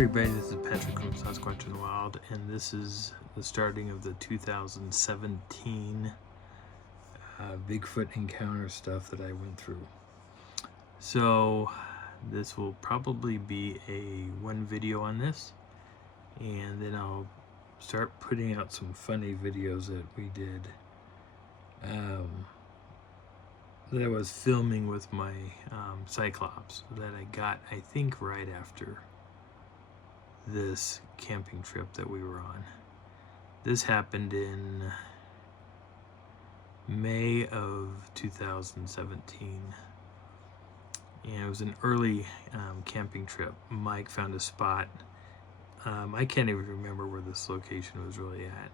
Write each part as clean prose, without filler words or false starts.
everybody, this is Patrick from Sasquatch in the Wild, and this is the starting of the 2017 Bigfoot encounter stuff that I went through. So this will probably be one video on this, and then I'll start putting out some funny videos that we did that I was filming with my Cyclops that I got, I think, right after this camping trip that we were on. This happened in May of 2017, and it was an early camping trip. Mike found a spot. I can't even remember where this location was really at.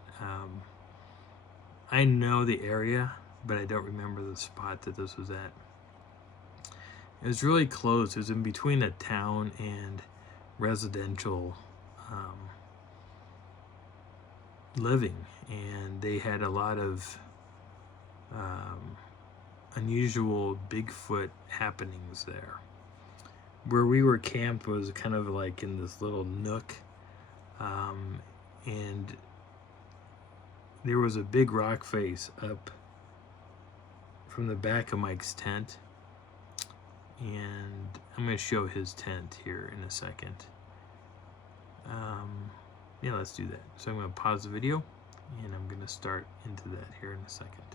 I know the area, but I don't remember the spot that this was at. It was really close. It was in between a town and residential living, and they had a lot of unusual Bigfoot happenings there. Where we were camped was kind of like in this little nook, and there was a big rock face up from the back of Mike's tent, and I'm going to show his tent here in a second. Yeah, let's do that. So I'm going to pause the video, and I'm going to start into that here in a second.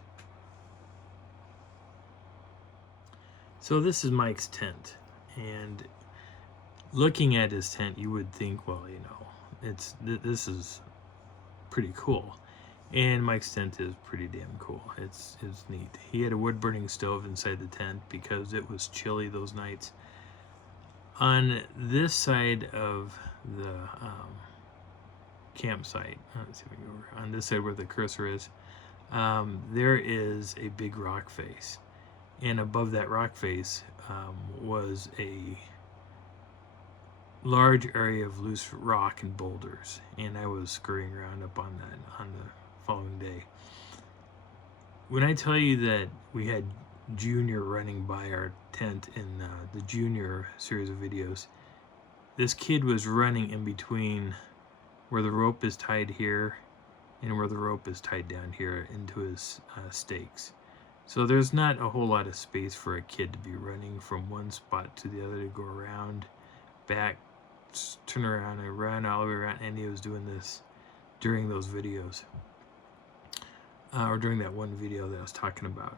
So this is Mike's tent, and looking at his tent, you would think, well, you know, this is pretty cool. And Mike's tent is pretty damn cool. It's neat. He had a wood-burning stove inside the tent because it was chilly those nights. On this side of the campsite, let's see if we can go over. On this side where the cursor is, there is a big rock face. And above that rock face was a large area of loose rock and boulders. And I was scurrying around up on that on the following day. When I tell you that we had Junior running by our tent in the Junior series of videos, this kid was running in between where the rope is tied here and where the rope is tied down here into his stakes. So there's not a whole lot of space for a kid to be running from one spot to the other, to go around, back, turn around, and run all the way around. And he was doing this during those videos. Or during that one video that I was talking about.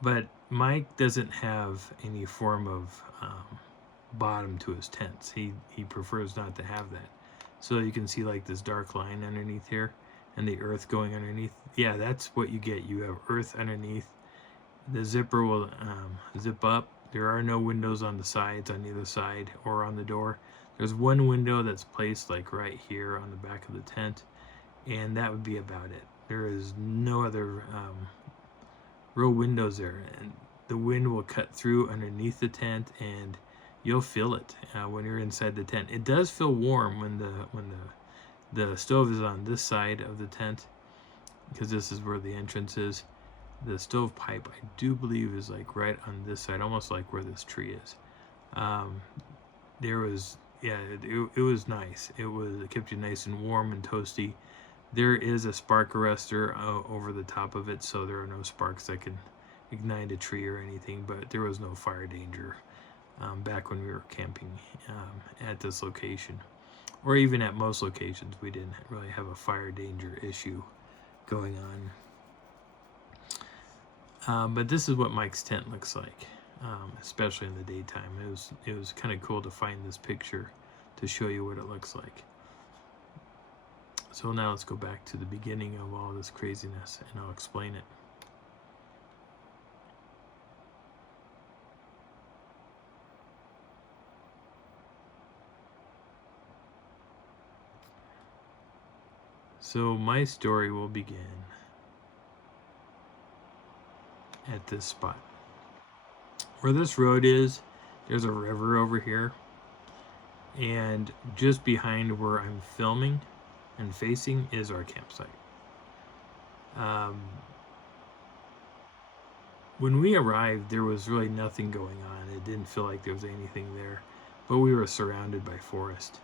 But Mike doesn't have any form of bottom to his tents. He prefers not to have that. So you can see like this dark line underneath here and the earth going underneath. Yeah, that's what you get. You have earth underneath. The zipper will zip up. There are no windows on the sides, on either side, or on the door. There's one window that's placed like right here on the back of the tent, and that would be about it. There is no other real windows there, and the wind will cut through underneath the tent, and you'll feel it when you're inside the tent. It does feel warm when the stove is on this side of the tent, because this is where the entrance is. The stove pipe, I do believe, is like right on this side, almost like where this tree is. There was, yeah, it was nice. It kept you nice and warm and toasty. There is a spark arrestor over the top of it, so there are no sparks that can ignite a tree or anything, but there was no fire danger back when we were camping at this location. Or even at most locations, we didn't really have a fire danger issue going on. But this is what Mike's tent looks like, especially in the daytime. It was kind of cool to find this picture to show you what it looks like. So now let's go back to the beginning of all this craziness, and I'll explain it. So my story will begin at this spot. Where this road is, there's a river over here, and just behind where I'm filming and facing is our campsite. When we arrived, there was really nothing going on. It didn't feel like there was anything there, but we were surrounded by forest.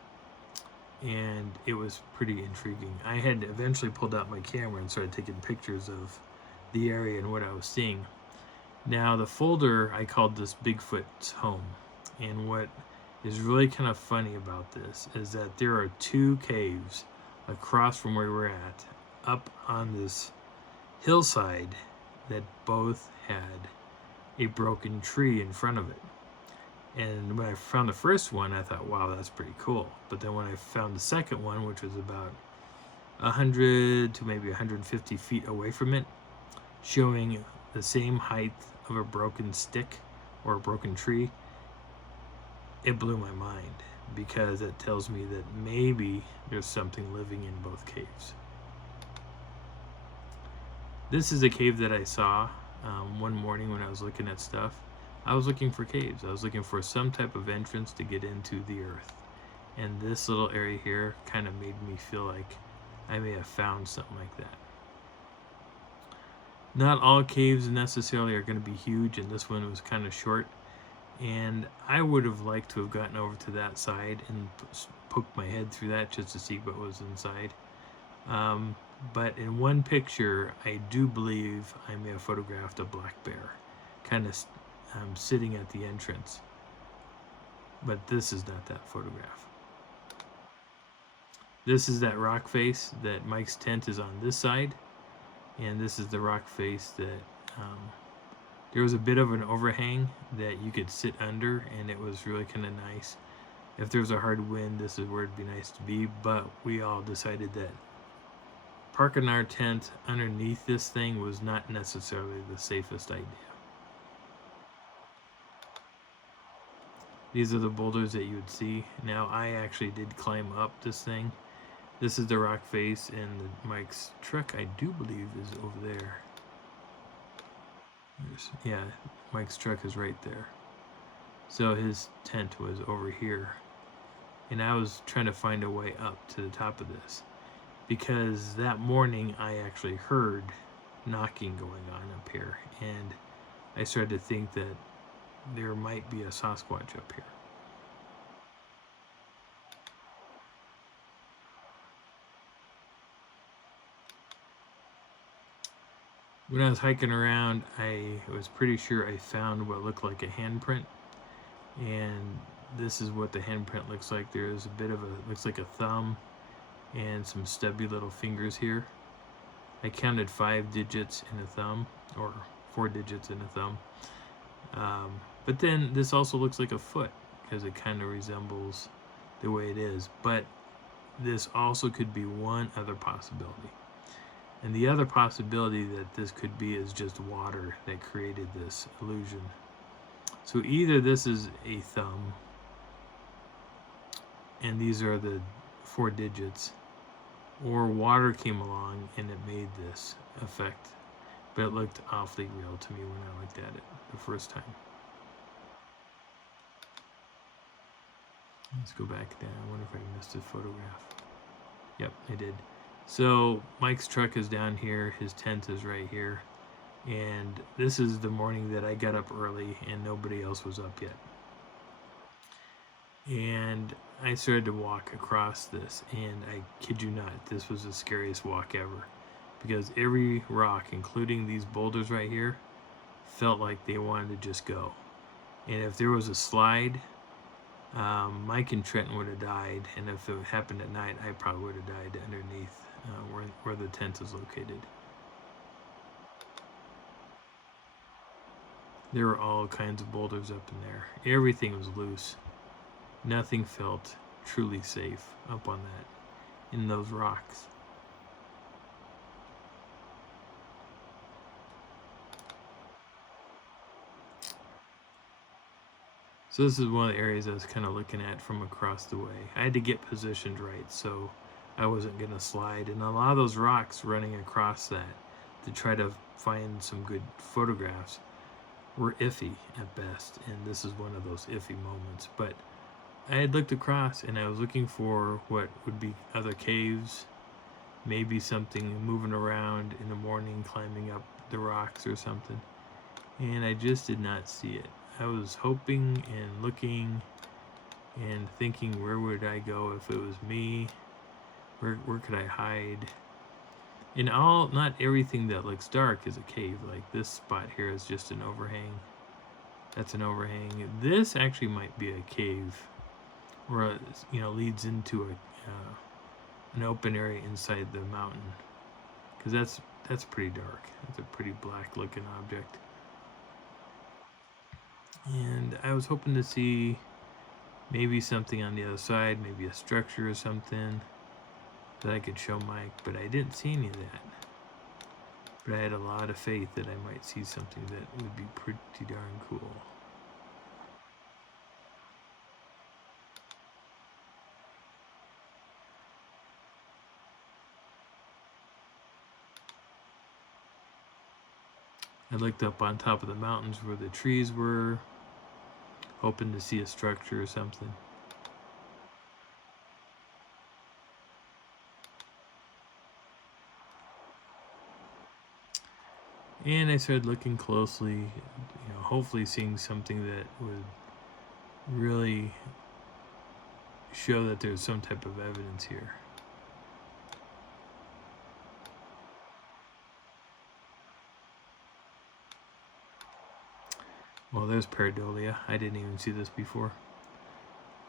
and it was pretty intriguing. I had eventually pulled out my camera and started taking pictures of the area and what I was seeing. Now, the folder, I called this Bigfoot's home, and what is really kind of funny about this is that there are two caves across from where we're at, up on this hillside, that both had a broken tree in front of it. And when I found the first one, I thought, wow, that's pretty cool. But then when I found the second one, which was about 100 to maybe 150 feet away from it, showing the same height of a broken stick or a broken tree, it blew my mind, because it tells me that maybe there's something living in both caves. This is a cave that I saw one morning when I was looking at stuff. I was looking for caves. I was looking for some type of entrance to get into the earth. And this little area here kind of made me feel like I may have found something like that. Not all caves necessarily are going to be huge, and this one was kind of short. And I would have liked to have gotten over to that side and poked my head through that just to see what was inside. But in one picture, I do believe I may have photographed a black bear, kind of sitting at the entrance. But this is not that photograph. This is that rock face that Mike's tent is on this side, and this is the rock face that there was a bit of an overhang that you could sit under, and it was really kind of nice. If there was a hard wind, this is where it'd be nice to be, but we all decided that parking our tent underneath this thing was not necessarily the safest idea. These are the boulders that you would see. Now, I actually did climb up this thing. This is the rock face, and Mike's truck, I do believe, is over there. Yeah, Mike's truck is right there. So his tent was over here. And I was trying to find a way up to the top of this, because that morning I actually heard knocking going on up here, and I started to think that there might be a Sasquatch up here. When I was hiking around, I was pretty sure I found what looked like a handprint, and this is what the handprint looks like. There's a bit of looks like a thumb and some stubby little fingers here. I counted 5 digits in a thumb, or 4 digits in a thumb. But then this also looks like a foot, because it kind of resembles the way it is. But this also could be one other possibility. And the other possibility that this could be is just water that created this illusion. So either this is a thumb, and these are the 4 digits, or water came along and it made this effect. But it looked awfully real to me when I looked at it the first time. Let's go back down. I wonder if I missed a photograph. Yep, I did. So Mike's truck is down here, his tent is right here, and this is the morning that I got up early and nobody else was up yet. And I started to walk across this, and I kid you not, this was the scariest walk ever, because every rock, including these boulders right here, felt like they wanted to just go. And if there was a slide, Mike and Trenton would have died, and if it happened at night, I probably would have died underneath where the tent is located. There were all kinds of boulders up in there. Everything was loose. Nothing felt truly safe up on that, in those rocks. So this is one of the areas I was kind of looking at from across the way. I had to get positioned right so I wasn't going to slide. And a lot of those rocks running across that to try to find some good photographs were iffy at best. And this is one of those iffy moments. But I had looked across and I was looking for what would be other caves, maybe something moving around in the morning, climbing up the rocks or something. And I just did not see it. I was hoping and looking, and thinking, where would I go if it was me? Where could I hide? And not everything that looks dark is a cave. Like this spot here is just an overhang. That's an overhang. This actually might be a cave, or leads into an open area inside the mountain, because that's pretty dark. That's a pretty black looking object. And I was hoping to see maybe something on the other side, maybe a structure or something that I could show Mike, but I didn't see any of that. But I had a lot of faith that I might see something that would be pretty darn cool. I looked up on top of the mountains where the trees were, hoping to see a structure or something. And I started looking closely, hopefully seeing something that would really show that there's some type of evidence here. Well, there's pareidolia. I didn't even see this before.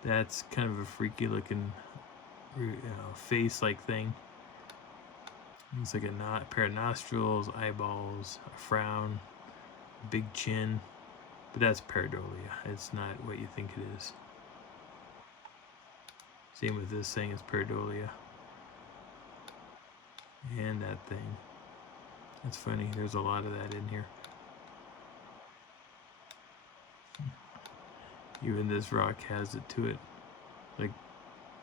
That's kind of a freaky looking face-like thing. It's like a pair of nostrils, eyeballs, a frown, a big chin. But that's pareidolia. It's not what you think it is. Same with this thing, it's pareidolia. And that thing. That's funny, there's a lot of that in here. Even this rock has it to it. Like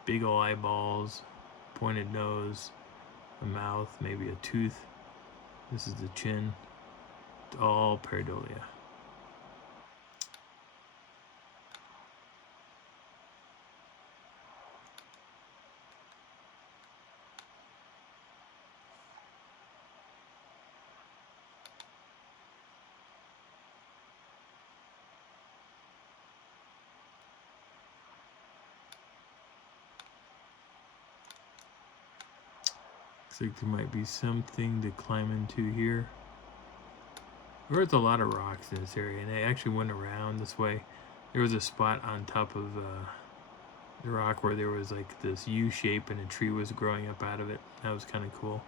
big ol' eyeballs, pointed nose, a mouth, maybe a tooth. This is the chin. It's all pareidolia. Looks like there might be something to climb into here. There's a lot of rocks in this area, and I actually went around this way. There was a spot on top of the rock where there was like this U shape and a tree was growing up out of it. That was kind of cool.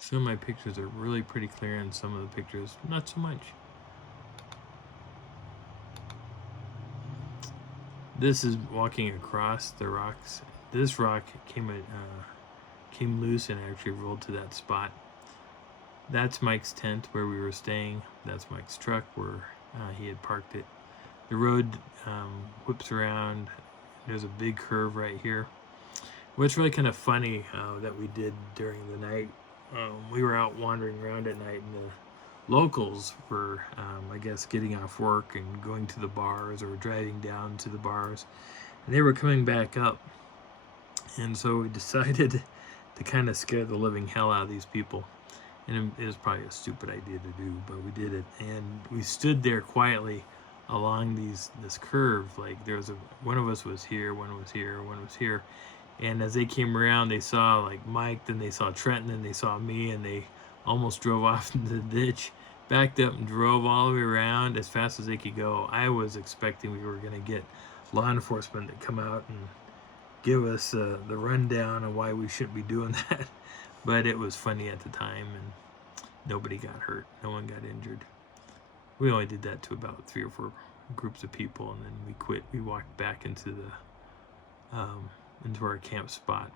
Some of my pictures are really pretty clear, and some of the pictures not so much. This is walking across the rocks. This rock came loose and actually rolled to that spot. That's Mike's tent where we were staying. That's Mike's truck where he had parked it. The road whips around. There's a big curve right here. What's really kind of funny that we did during the night, we were out wandering around at night, and the locals were, I guess, getting off work and going to the bars or driving down to the bars, and they were coming back up. And so we decided to kind of scare the living hell out of these people. And it was probably a stupid idea to do, but we did it. And we stood there quietly along this curve. Like one of us was here, one was here, one was here. And as they came around, they saw like Mike, then they saw Trenton, then they saw me, and they almost drove off into the ditch, backed up and drove all the way around as fast as they could go. I was expecting we were going to get law enforcement to come out and give us the rundown on why we shouldn't be doing that. But it was funny at the time, and nobody got hurt. No one got injured. We only did that to about 3 or 4 groups of people, and then we quit. We walked back into our camp spot.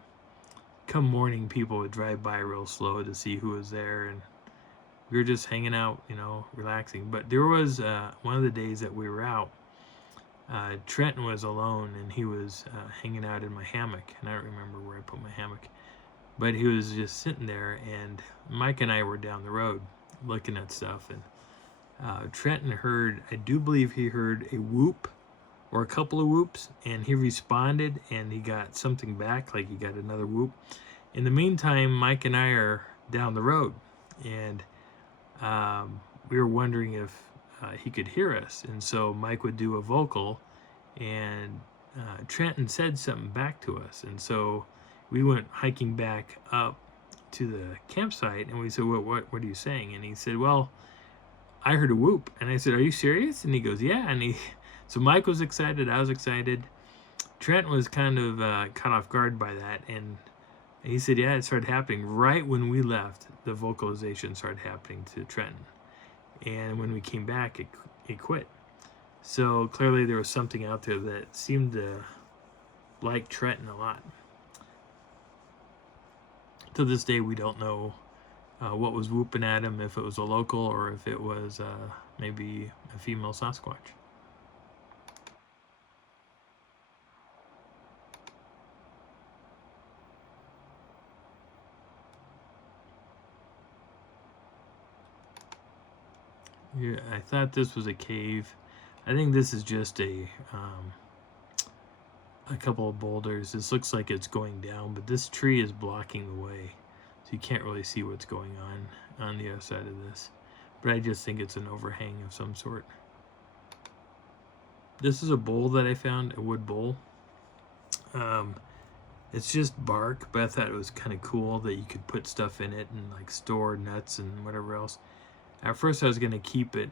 Come morning, people would drive by real slow to see who was there, and we were just hanging out, relaxing. But there was one of the days that we were out, Trenton was alone, and he was hanging out in my hammock, and I don't remember where I put my hammock, but he was just sitting there, and Mike and I were down the road looking at stuff, and Trenton heard, I do believe he heard a whoop or a couple of whoops, and he responded and he got something back, like he got another whoop. In the meantime, Mike and I are down the road, and we were wondering if he could hear us. And so Mike would do a vocal, and Trenton said something back to us. And so we went hiking back up to the campsite, and we said, what are you saying? And he said, well, I heard a whoop. And I said, are you serious? And he goes, yeah. And so Mike was excited, I was excited. Trent was kind of caught off guard by that, and he said, yeah, it started happening right when we left. The vocalization started happening to Trenton, and when we came back, it quit. So clearly there was something out there that seemed to like Trenton a lot. To this day, we don't know what was whooping at him, if it was a local or if it was maybe a female Sasquatch. Yeah, I thought this was a cave. I think this is just a couple of boulders. This looks like it's going down, but this tree is blocking the way, so you can't really see what's going on the other side of this. But I just think it's an overhang of some sort. This is a bowl that I found, a wood bowl. It's just bark, but I thought it was kind of cool that you could put stuff in it and like store nuts and whatever else. At first I was going to keep it,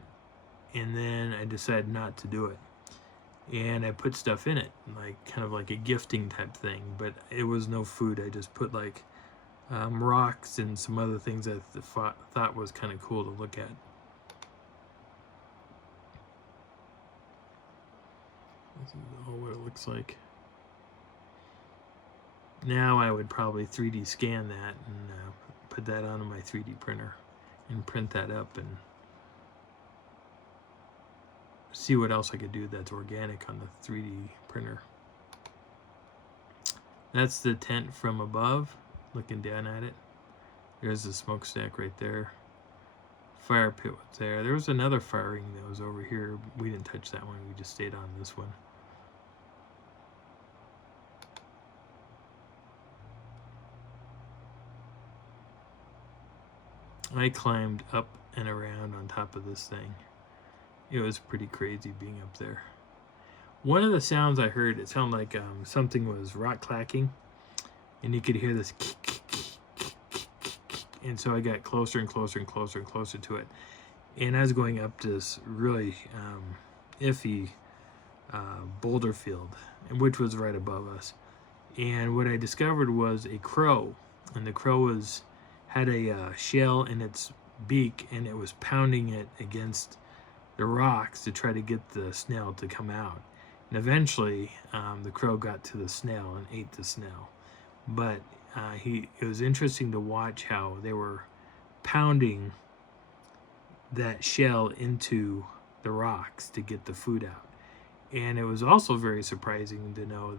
and then I decided not to do it. And I put stuff in it, like kind of like a gifting type thing, but it was no food. I just put like rocks and some other things that I thought was kind of cool to look at. This is all what it looks like. Now I would probably 3D scan that and put that onto my 3D printer and print that up and see what else I could do that's organic on the 3D printer. That's the tent from above, looking down at it. There's the smokestack right there. Fire pit was there. There was another fire ring that was over here. We didn't touch that one. We just stayed on this one. I climbed up and around on top of this thing. It was pretty crazy being up there. One of the sounds I heard, it sounded like something was rock clacking, and you could hear this and so I got closer and closer and closer and closer to it. And I was going up this really iffy boulder field, which was right above us. And what I discovered was a crow, and the crow had a shell in its beak, and it was pounding it against the rocks to try to get the snail to come out. And eventually the crow got to the snail and ate the snail. But it was interesting to watch how they were pounding that shell into the rocks to get the food out. And it was also very surprising to know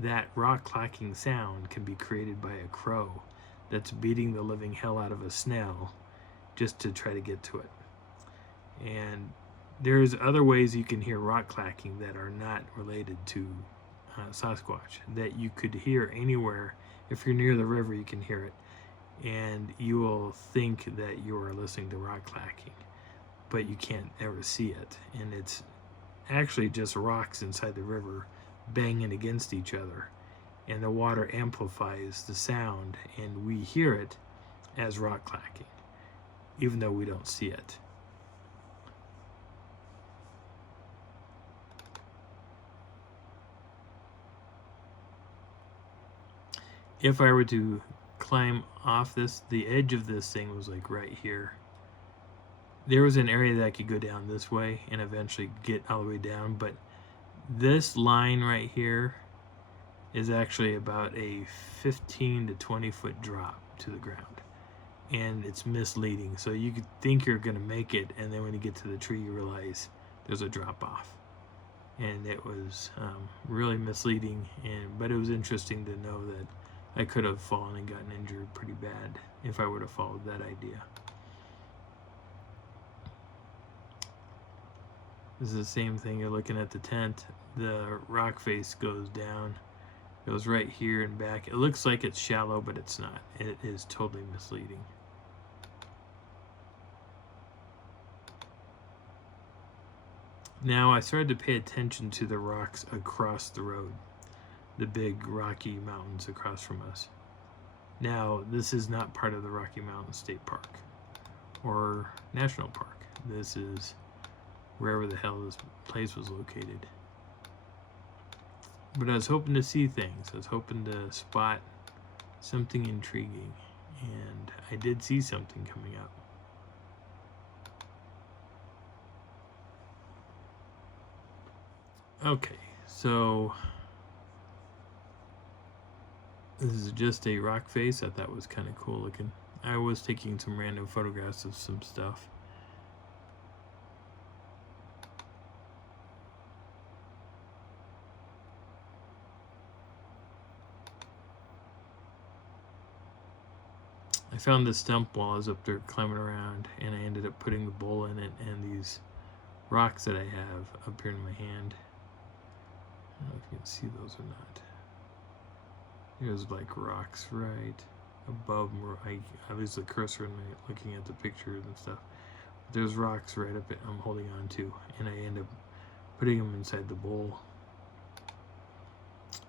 that rock clacking sound can be created by a crow that's beating the living hell out of a snail just to try to get to it. And there's other ways you can hear rock clacking that are not related to Sasquatch, that you could hear anywhere. If you're near the river, you can hear it, and you will think that you are listening to rock clacking, but you can't ever see it. And it's actually just rocks inside the river banging against each other, and the water amplifies the sound, and we hear it as rock clacking, even though we don't see it. If I were to climb off this, the edge of this thing was like right here. There was an area that I could go down this way and eventually get all the way down, but this line right here is actually about a 15 to 20 foot drop to the ground, and it's misleading. So you could think you're going to make it, and then when you get to the tree you realize there's a drop off, and it was really misleading. But it was interesting to know that I could have fallen and gotten injured pretty bad if I would have followed that idea. This is the same thing. You're looking at the tent. The rock face goes down, goes right here and back. It looks like it's shallow, but it's not. It is totally misleading. Now I started to pay attention to the rocks across the road, the big Rocky Mountains across from us. Now, this is not part of the Rocky Mountain State Park or National Park. This is wherever the hell this place was located. But I was hoping to see things. I was hoping to spot something intriguing. And I did see something coming up. Okay, so this is just a rock face. I thought was kind of cool looking. I was taking some random photographs of some stuff. I found this stump while I was up there climbing around, and I ended up putting the bowl in it and these rocks that I have up here in my hand. I don't know if you can see those or not. There's like rocks right above me. I lose the cursor and looking at the pictures and stuff. There's rocks right up it I'm holding on to, and I end up putting them inside the bowl.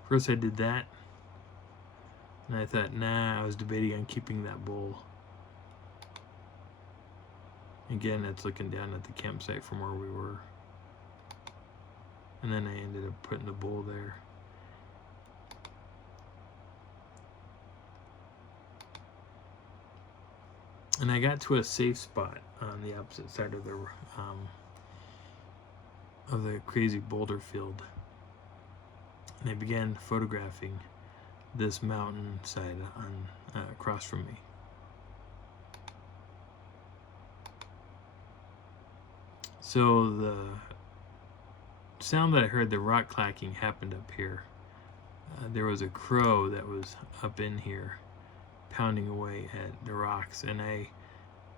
First I did that, and I thought, nah, I was debating on keeping that bowl. Again, that's looking down at the campsite from where we were. And then I ended up putting the bowl there. And I got to a safe spot on the opposite side of the crazy boulder field. And I began photographing this mountain side on across from me. So the sound that I heard, the rock clacking, happened up here. There was a crow that was up in here pounding away at the rocks, and it really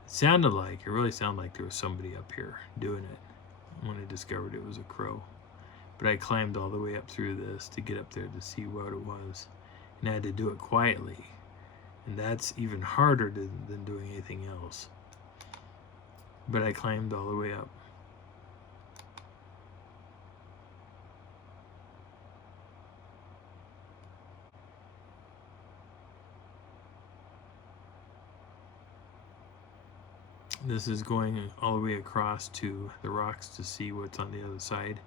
sounded like there was somebody up here doing it when I discovered it was a crow. But I climbed all the way up through this to get up there to see what it was, and I had to do it quietly, and that's even harder than doing anything else. But I climbed all the way up. This is going all the way across to the rocks to see what's on the other side.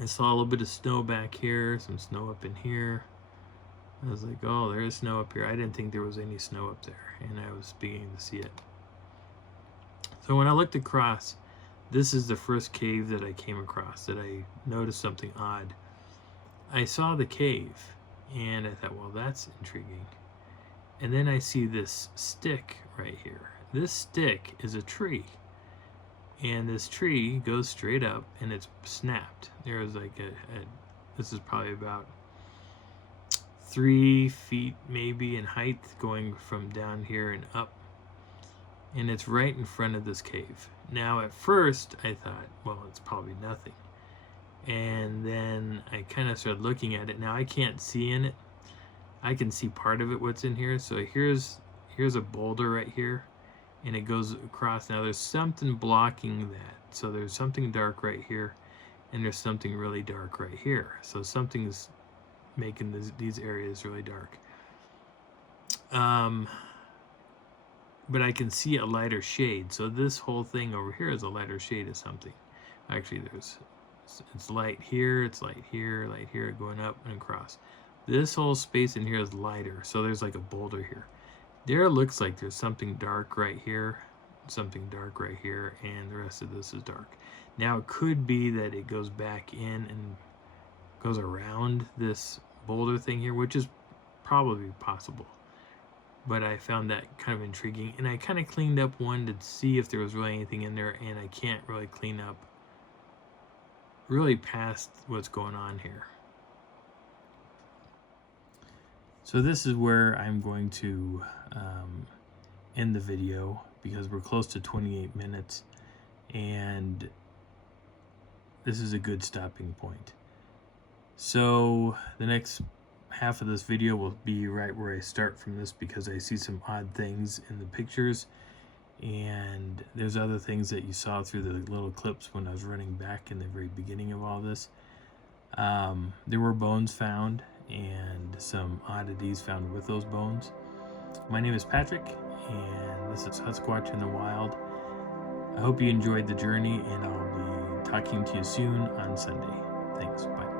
I saw a little bit of snow back here, some snow up in here. I was like, oh, there is snow up here. I didn't think there was any snow up there, and I was beginning to see it. So when I looked across, this is the first cave that I came across that I noticed something odd. I saw the cave, and I thought, well, that's intriguing. And then I see this stick right here. This stick is a tree. And this tree goes straight up, and it's snapped. There is like this is probably about 3 feet maybe in height, going from down here and up. And it's right in front of this cave. Now at first I thought, well, it's probably nothing. And then I kind of started looking at it. Now I can't see in it. I can see part of it, what's in here. So here's a boulder right here, and it goes across. Now there's something blocking that. So there's something dark right here, and there's something really dark right here. So something's making these areas really dark. But I can see a lighter shade. So this whole thing over here is a lighter shade of something. Actually, it's light here, it's light here, going up and across. This whole space in here is lighter. So there's like a boulder here. There looks like there's something dark right here, something dark right here, and the rest of this is dark. Now it could be that it goes back in and goes around this boulder thing here, which is probably possible. But I found that kind of intriguing, and I kind of cleaned up one to see if there was really anything in there, and I can't really clean up really past what's going on here. So this is where I'm going to end the video, because we're close to 28 minutes, and this is a good stopping point. So the next half of this video will be right where I start from this, because I see some odd things in the pictures, and there's other things that you saw through the little clips when I was running back in the very beginning of all this. There were bones found and some oddities found with those bones. My name is Patrick, and this is Sasquatch in the Wild. I hope you enjoyed the journey, and I'll be talking to you soon on Sunday. Thanks. Bye.